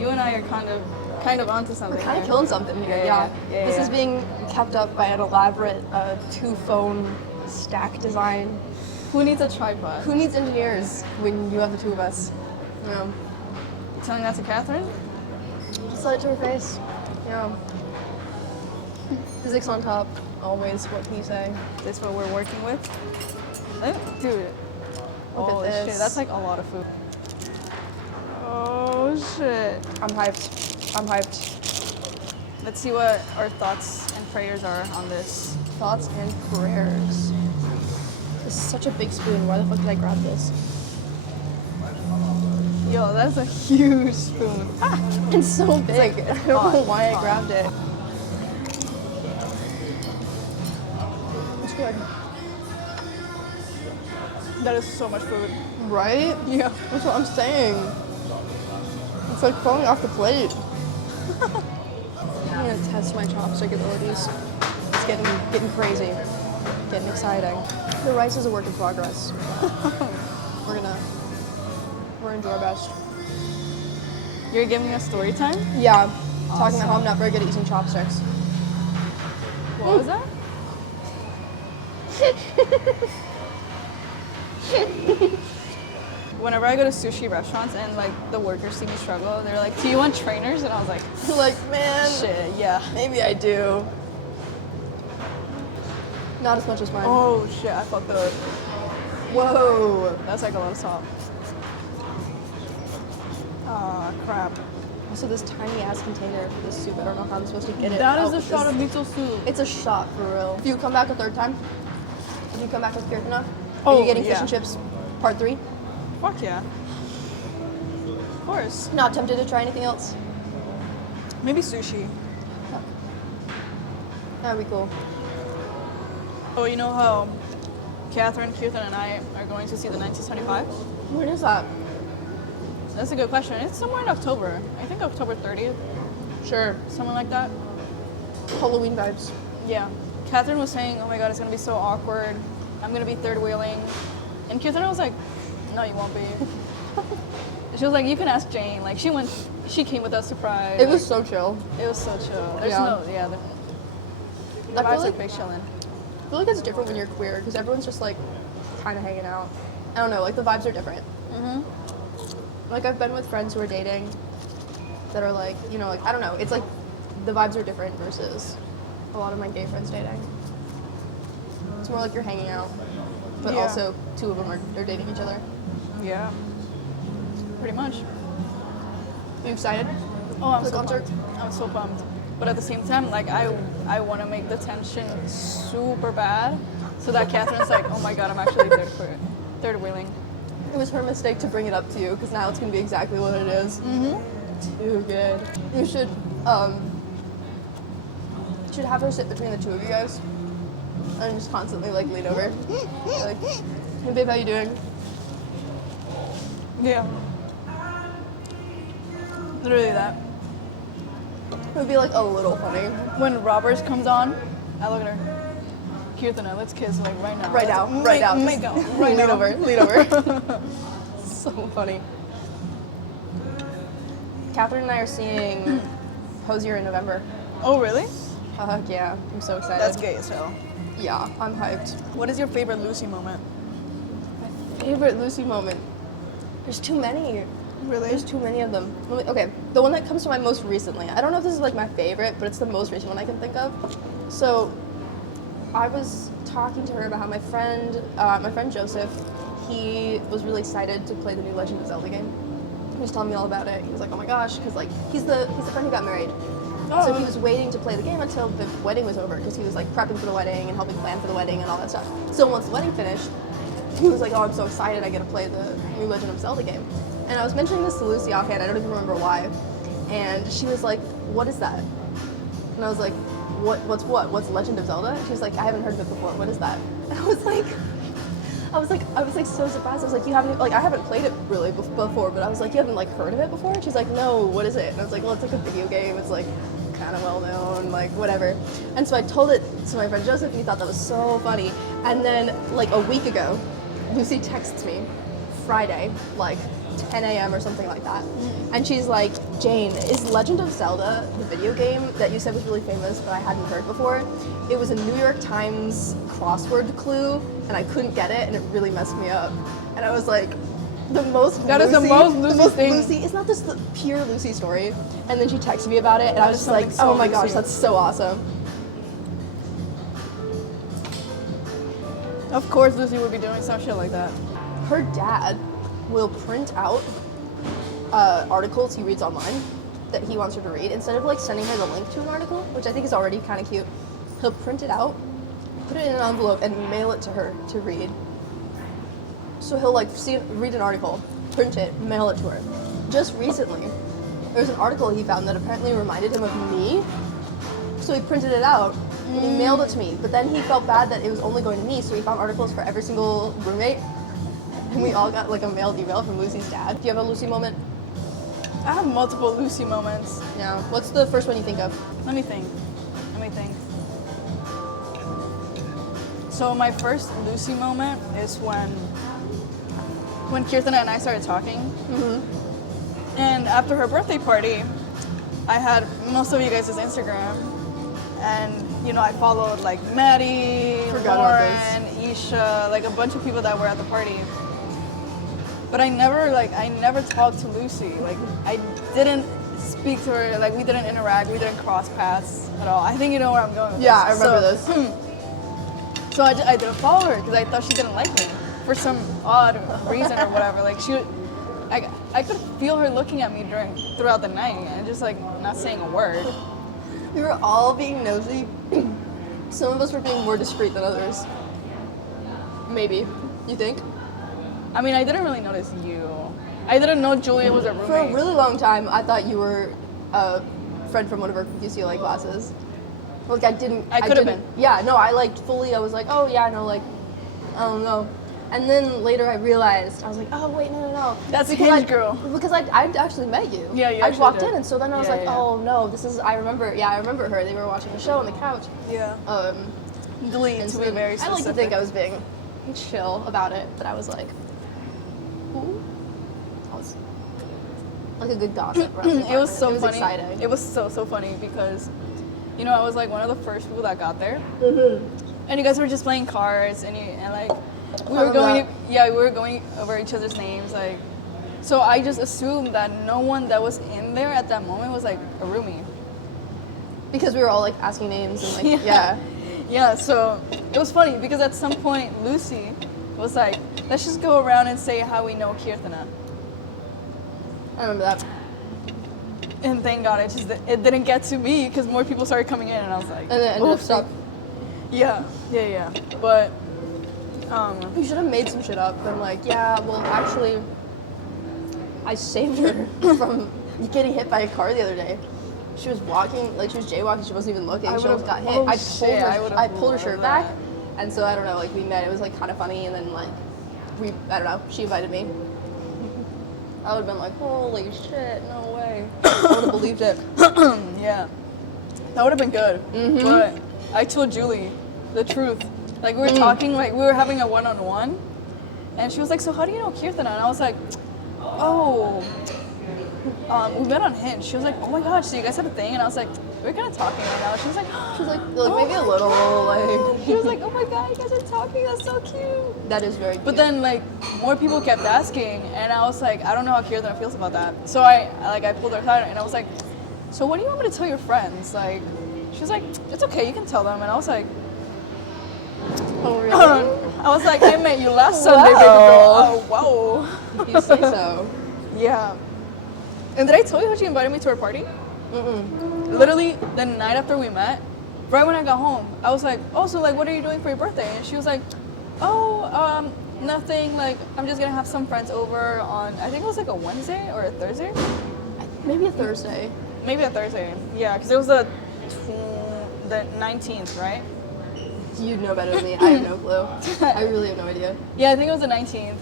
you and I are kind of onto something. We're kind of here. killing something here, yeah. This is being kept up by an elaborate two-phone stack design. Who needs a tripod? Who needs engineers when you have the two of us? You know, You telling that to Catherine? just let it to her face. You know, physics on top, always. What can you say? This is what we're working with. Dude. Look Holy at this. shit, that's like a lot of food. Oh shit. I'm hyped. I'm hyped. Let's see what our thoughts and prayers are on this. Thoughts and prayers. This is such a big spoon. Why the fuck did I grab this? Yo, that's a huge spoon. It's so big. I don't know why I grabbed it. It's good. That is so much food. Right? Yeah. That's what I'm saying. It's like falling off the plate. I'm gonna test my chopstick abilities. It's getting crazy. Getting exciting. The rice is a work in progress. We're gonna do our best. You're giving us story time? Yeah. Talking about how I'm not very good at using chopsticks. What was that? Whenever I go to sushi restaurants and like the workers see me struggle, they're like, "Do you want trainers?" And I was like, Like, man, "Shit, yeah." maybe I do. Not as much as mine. Oh shit, I fucked up. Whoa. That's like a lot of salt. Ah, crap. Also, this tiny ass container for this soup, I don't know how I'm supposed to get it. That is out a with shot of this. miso soup. It's a shot for real. If you come back a third time, if you come back with Kirk enough, Oh, are you getting yeah. fish and chips part 3? Fuck yeah. Of course. Not tempted to try anything else? Maybe sushi. That'd be cool. Oh, you know how Catherine, Kirtan, and I are going to see the 1975? When is that? That's a good question. It's somewhere in October. I think October 30th, Sure. something like that. Halloween vibes. Yeah. Catherine was saying, "Oh my god, it's gonna be so awkward. I'm gonna be third wheeling," and Kirtan was like, "No, you won't be." She was like, "You can ask Jane. Like, she came with us surprise. It was so chill. It was so chill. There's Yeah. the I vibes feel are like, pretty chilling. I feel like it's different when you're queer because everyone's just like kind of hanging out. I don't know, like the vibes are different. Mhm. Like I've been with friends who are dating that are like, you know, like I don't know. It's like the vibes are different versus a lot of my gay friends dating. It's more like you're hanging out, but Yeah. also two of them are dating each other. Yeah. Pretty much. Are you excited? Oh, I'm For the so concert? pumped. I'm so pumped. But at the same time, like I want to make the tension super bad, so that Catherine's like, "Oh my god, I'm actually third wheeling." It was her mistake to bring it up to you because now it's gonna be exactly what it is. Too good. You should have her sit between the two of you guys and just constantly like lean over. Like, hey babe, how you doing? Yeah. Literally that. It would be like a little funny. When Roberts comes on, I look at her. Kirtana, let's kiss like right now. Right now, Let's right now. Make Just out. Right lean now. over, lean over. So funny. Catherine and I are seeing Hosier in November. Oh really? Fuck yeah, I'm so excited. That's gay as hell. Yeah, I'm hyped. What is your favorite Lucy moment? Favorite Lucy moment? There's too many. Really? There's too many of them. Okay, the one that comes to mind most recently. I don't know if this is like my favorite, but it's the most recent one I can think of. So, I was talking to her about how my friend Joseph, he was really excited to play the new Legend of Zelda game. He was telling me all about it. He was like, "Oh my gosh," because like he's the friend who got married. Oh. So he was waiting to play the game until the wedding was over because he was like prepping for the wedding and helping plan for the wedding and all that stuff. So once the wedding finished, he was like, "Oh, I'm so excited! I get to play the new Legend of Zelda game." And I was mentioning this to Lucy offhand. I don't even remember why. And she was like, "What is that?" And I was like, What's what? What's Legend of Zelda?" And she was like, "I haven't heard of it before. What is that?" And I was like so surprised. I was like, "You haven't like I haven't played it really before, but I was like, you haven't like heard of it before?" And she's like, "No, what is it?" And I was like, "Well, it's like a video game. It's like kind of well known, like whatever." And so I told it to my friend Joseph, and he thought that was so funny. And then like a week ago, Lucy texts me Friday, like 10 a.m. or something like that. And she's like, Jane, is Legend of Zelda the video game that you said was really famous but I hadn't heard before? It was a New York Times crossword clue and I couldn't get it and it really messed me up. And I was like, the most That is the most Lucy thing. Lucy, it's not this the pure Lucy story. And then she texted me about it and I was just like, something so oh my gosh, Lucy. that's so awesome. Of course Lucy would be doing some shit like that. Her dad will print out articles he reads online that he wants her to read. Instead of like sending her the link to an article, which I think is already kind of cute, he'll print it out, put it in an envelope, and mail it to her to read. So he'll like read an article, print it, mail it to her. Just recently, there was an article he found that apparently reminded him of me. So he printed it out and he mailed it to me. But then he felt bad that it was only going to me, so he found articles for every single roommate. And we all got like a mailed email from Lucy's dad. Do you have a Lucy moment? I have multiple Lucy moments. Yeah. What's the first one you think of? Let me think. So my first Lucy moment is when Kirtana and I started talking. Mm-hmm. And after her birthday party, I had most of you guys' Instagram. And, you know, I followed like Maddie, Forgot about Lauren, Isha, like a bunch of people that were at the party. But I never talked to Lucy. Like, I didn't speak to her. Like, we didn't interact. We didn't cross paths at all. I think you know where I'm going with Yeah, this. I remember this. So I didn't follow her because I thought she didn't like me for some odd reason or whatever. Like, I could feel her looking at me throughout the night and just like not saying a word. We were all being nosy. Some of us were being more discreet than others. Maybe. You think? I mean, I didn't really notice you. I didn't know Julia was a roommate. For a really long time, I thought you were a friend from one of our UCLA classes. Like, I could have been. Yeah, no, I was like, oh yeah, no, like, I don't know. And then later I realized, I was like, oh wait, no. That's a Because Hinge girl. Because I'd actually met you. Yeah, you I actually walked did. in, and so then I was Yeah, like, yeah. oh no, I remember her. They were watching a show on the couch. Yeah. And Delete to so be then very I specific. like to think I was being chill about it, but I was like, ooh. I was like a good gossip. around the It was apartment. so It was funny. exciting. It was so funny because, you know, I was like one of the first people that got there, and you guys were just playing cards, and like we were going over each other's names, like. So I just assumed that no one that was in there at that moment was like a roomie. Because we were all like asking names and like, yeah. Yeah, so it was funny because at some point Lucy was like, let's just go around and say how we know Kirtana. I remember that. And thank God it didn't get to me because more people started coming in and I was like, And then it ended up "Oof." stop. Yeah. But, You should have made some shit up. I'm like, yeah, well, actually, I saved her from getting hit by a car the other day. She was walking, like she was jaywalking, she wasn't even looking, she almost got hit. oh, I shit, I pulled her loved shirt that. back, and so I don't know, like we met, it was like kind of funny, and then like, I don't know, she invited me. I would have been like, holy shit, no way. I would have believed it. Yeah. That would have been good. Mm-hmm. But I told Julie the truth. Like we were talking, like we were having a one-on-one. And she was like, so how do you know Kirtana? And I was like, oh, we met on Hinge. She was like, oh my gosh, so you guys have a thing? And I was like, we're kind of talking right now. She was like, Maybe a little, like. She was like, oh my god, you guys are talking, that's so cute. That is very cute. But then like more people kept asking and I was like, I don't know how Kirtana feels about that. So I pulled her aside and I was like, so what do you want me to tell your friends? Like, she was like, it's okay, you can tell them. And I was like, oh really? I was like, I met you last Sunday, baby girl. Oh, wow. If you say so. Yeah. And did I tell you how she invited me to her party? Literally the night after we met, right when I got home, I was like, oh, so like, what are you doing for your birthday? And she was like, oh, nothing. Like, I'm just gonna have some friends over on, I think it was like a Wednesday or a Thursday. Maybe a Thursday. Maybe a Thursday. Yeah, because it was the 19th, right? You know better than me. I have no clue. I really have no idea. Yeah, I think it was the 19th.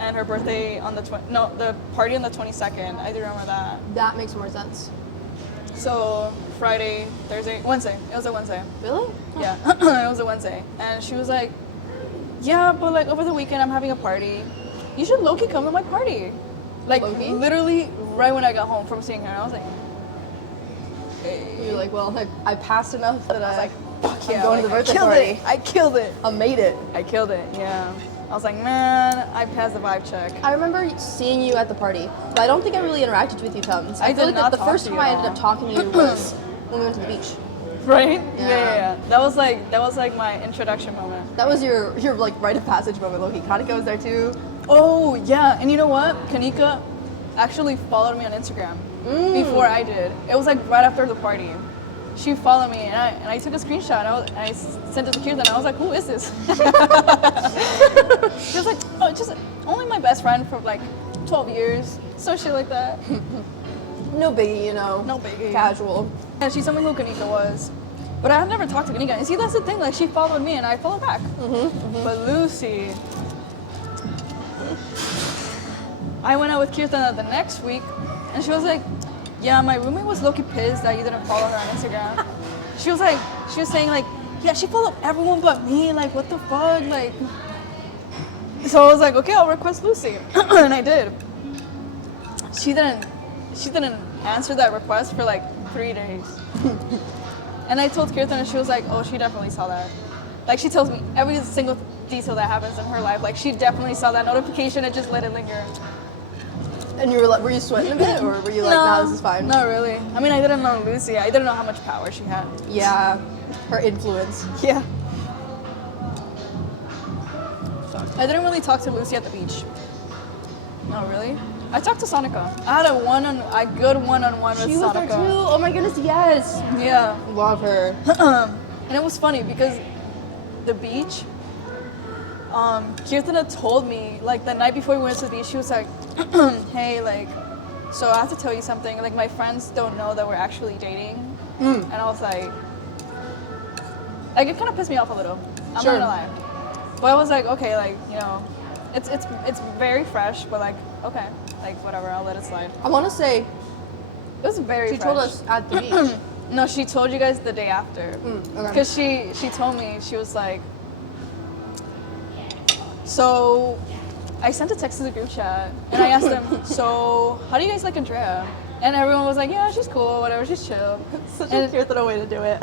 And her birthday on the the party on the 22nd. I do remember that. That makes more sense. So Friday, Thursday, Wednesday. It was a Wednesday. Really? Yeah, it was a Wednesday. And she was like, yeah, but like over the weekend I'm having a party. You should low-key come to my party. Like, Low-key? literally, right when I got home from seeing her, I was like, hey. You're like, well, I passed enough that I was like, fuck I'm yeah. going to the like, birthday I killed party. it. I killed it. I made it. I killed it, yeah. I was like, man, I passed the vibe check. I remember seeing you at the party, but I don't think I really interacted with you tons. I I feel did like not the talk first to time you I at ended all. up talking to you was when we went to the beach. Right? Yeah. Yeah. That was like my introduction moment. That was your like rite of passage moment, Loki. Kanika was there too. Oh, yeah. And you know what? Kanika actually followed me on Instagram before I did. It was like right after the party. She followed me, and I took a screenshot, and I sent it to Kirtan, and I was like, who is this? She was like, oh, just only my best friend for like 12 years. So shit like that. No biggie, you know. No biggie. Casual. And she told me who Kanika was. But I had never talked to Kanika. And see, that's the thing. Like, she followed me, and I followed back. But Lucy, I went out with Kirtan the next week, and she was like, yeah, my roommate was low-key pissed that you didn't follow her on Instagram. She was saying like, yeah, she followed everyone but me. Like, what the fuck? Like, so I was like, okay, I'll request Lucy, and I did. She didn't answer that request for like 3 days. And I told Kirtan, and she was like, oh, she definitely saw that. Like, she tells me every single detail that happens in her life. Like, she definitely saw that notification and just let it linger. And you were like, were you sweating a bit, or were you like, nah, this is fine? Not really. I mean, I didn't know Lucy. I didn't know how much power she had. Yeah, her influence. Yeah. I didn't really talk to Lucy at the beach. No, really? I talked to Sonika. I had a good one-on-one with She was there too. Sonika. Oh my goodness, yes. Yeah. Love her. And it was funny because the beach, Kirtana told me, like, the night before we went to the beach, she was like, hey, like, so I have to tell you something. Like, my friends don't know that we're actually dating. And I was like, it kind of pissed me off a little. I'm Sure. not gonna lie. But I was like, okay, like, you know, it's very fresh, but like, okay, like, whatever, I'll let it slide. I want to say It was very she fresh. told us at the beach. No, she told you guys the day after. Okay. Because she told me, she was like, so I sent a text to the group chat and I asked them, so how do you guys like Andrea? And everyone was like, yeah, she's cool, whatever, she's chill. Such And- a Kirtana way to do it.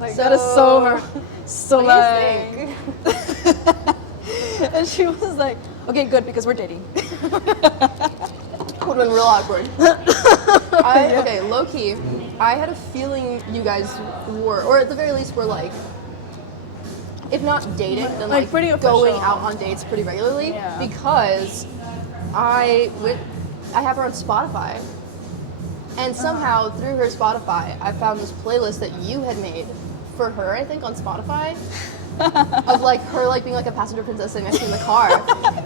Like, So- that is so hard. So What like, do you think? and she was like, okay, good, because we're dating. Would have been real awkward. Okay, low key, I had a feeling you guys were, or at the very least, were like, if not dating, then Like, like pretty going official. out on dates pretty regularly. Yeah. Because I have her on Spotify, and somehow through her Spotify, I found this playlist that you had made for her, I think, on Spotify. Of like her like being like a passenger princess sitting next to me in the car,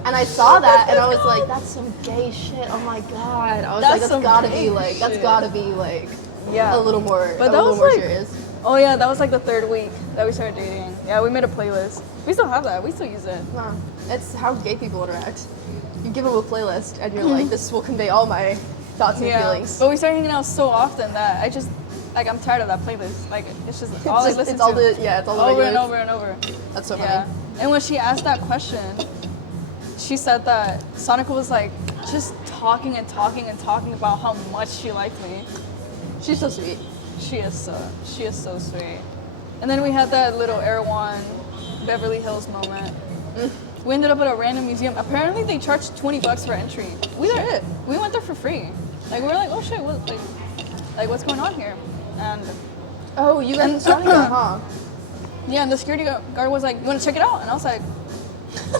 and I saw that and I was like, that's some gay shit. Oh my god! I was That's like, that's some gotta gay be like, that's shit. gotta be like, Yeah. a little more, But a that little was more like- serious. Oh yeah, that was like the 3rd week that we started dating. Yeah, we made a playlist. We still have that. We still use it. Nah, it's how gay people interact. You give them a playlist and you're like, this will convey all my thoughts and feelings. But we started hanging out so often that I just, like, I'm tired of that playlist. Like, it's just all I listen it's all to. it's all the over and regular- over and over. That's so Yeah. funny. And when she asked that question, she said that Sonica was like just talking and talking and talking about how much she liked me. She's so sweet. She is so sweet. And then we had that little Erewhon Beverly Hills moment. We ended up at a random museum. Apparently they charged $20 for entry. We went there for free. Like, we were like, oh shit, what, like what's going on here? And Oh, you guys saw that, huh? yeah, and the security guard was like, you want to check it out? And I was like,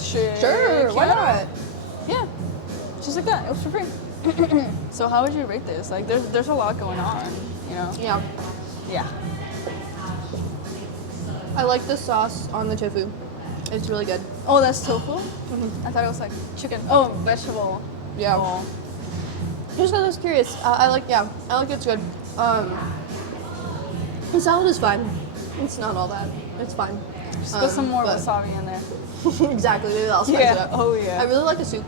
Sure, why yeah. not? Yeah, just like that. It was for free. So how would you rate this? Like, there's a lot going on, you know? Yeah. Yeah. I like the sauce on the tofu. It's really good. Oh, that's tofu? I thought it was like chicken. Oh, vegetable. Yeah. Oh. Just 'cause I was curious. I like it's good. The salad is fine. It's not all that. It's fine. Just put some more but- wasabi in there. Exactly. Maybe that'll spice it Yeah. up. Oh yeah. I really like the soup.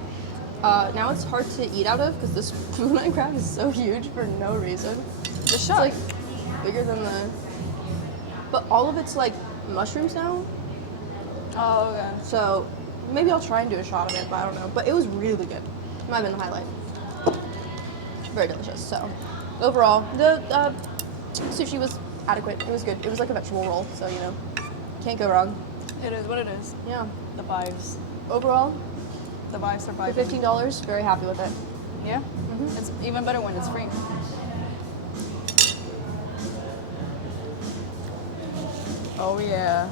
Now it's hard to eat out of because this tuna crab is so huge for no reason. The It's shot. like bigger than the. But all of it's like mushrooms now. Oh, okay. So maybe I'll try and do a shot of it, but I don't know. But it was really good. might have been the highlight. Very delicious. So, overall, the sushi was adequate. It was good. It was like a vegetable roll, so you know, can't go wrong. It is what it is. Yeah. The vibes. Overall, The vibes are for vibing. $15, very happy with it. Yeah. It's even better when it's free. Oh yeah.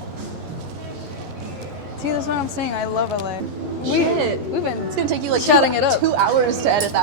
See, that's what I'm saying. I love LA. Shit. We've been It's gonna take you like shouting it up. 2 hours to edit that.